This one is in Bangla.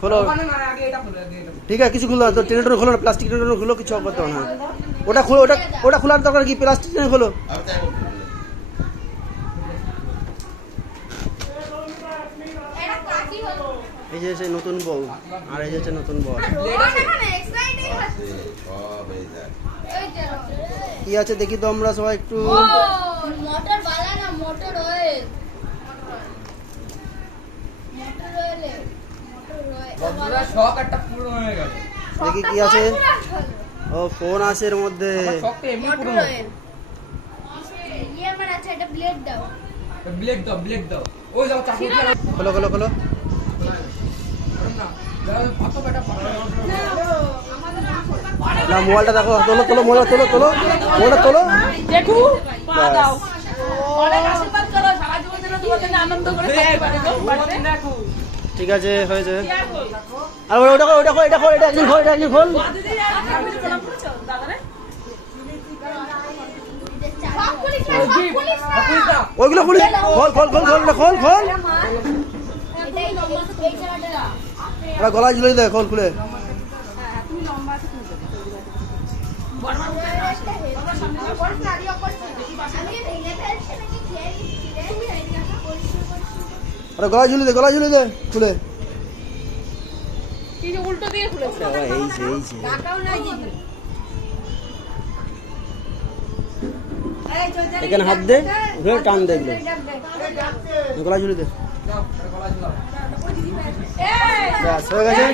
খোলো। ঠিক আছে, কিছু খুলো না তো, টেনে খোলো না, প্লাস্টিক টেনে খুলো, কিছু করতে হবে না। ওটা খোলো, ওটা খোলার দরকার কি, প্লাস্টিক টেনে খোলো। এই যে সেই নতুন বউ, আর এই যে হচ্ছে নতুন বউ। কি আছে দেখি তো আমরা সবাই একটু। মোটর বালা না, মোটর অয়েল। দেখি কি আছে। ও ফোন আছে এর মধ্যে। খোলো খোলো খোলো। না মোবাইলটা দেখো, তোলো তোলো মোবাইল, তোলো তোলো মোবাইলটা তোলো। দেখো পা দাও, অনেক আশীর্বাদ করো, সারা জীবন যেন তোমাদের আনন্দ করে থাকতে পারে গো বাড়িতে। দেখো ঠিক আছে, হয়েছে। আর ওটা খোল, ওটা খোল, এটা খোল, এটা একদিন খোল, এটা একদিন খোল। ওইগুলো খুলি, খোল খোল খোল খোল খোল খোল। ওটা গলায় ঝুলে দেয়, খোল খুলে। ওটা গলায় ঝুলে দে, গলায় ঝুলে দে, খুলে। উল্টো দিয়ে খুলেছে। এখানে হাত দে, ঘুরে টান দে, এগুলো গলায় ঝুলে দে। ব্যাস হয়ে গেছে।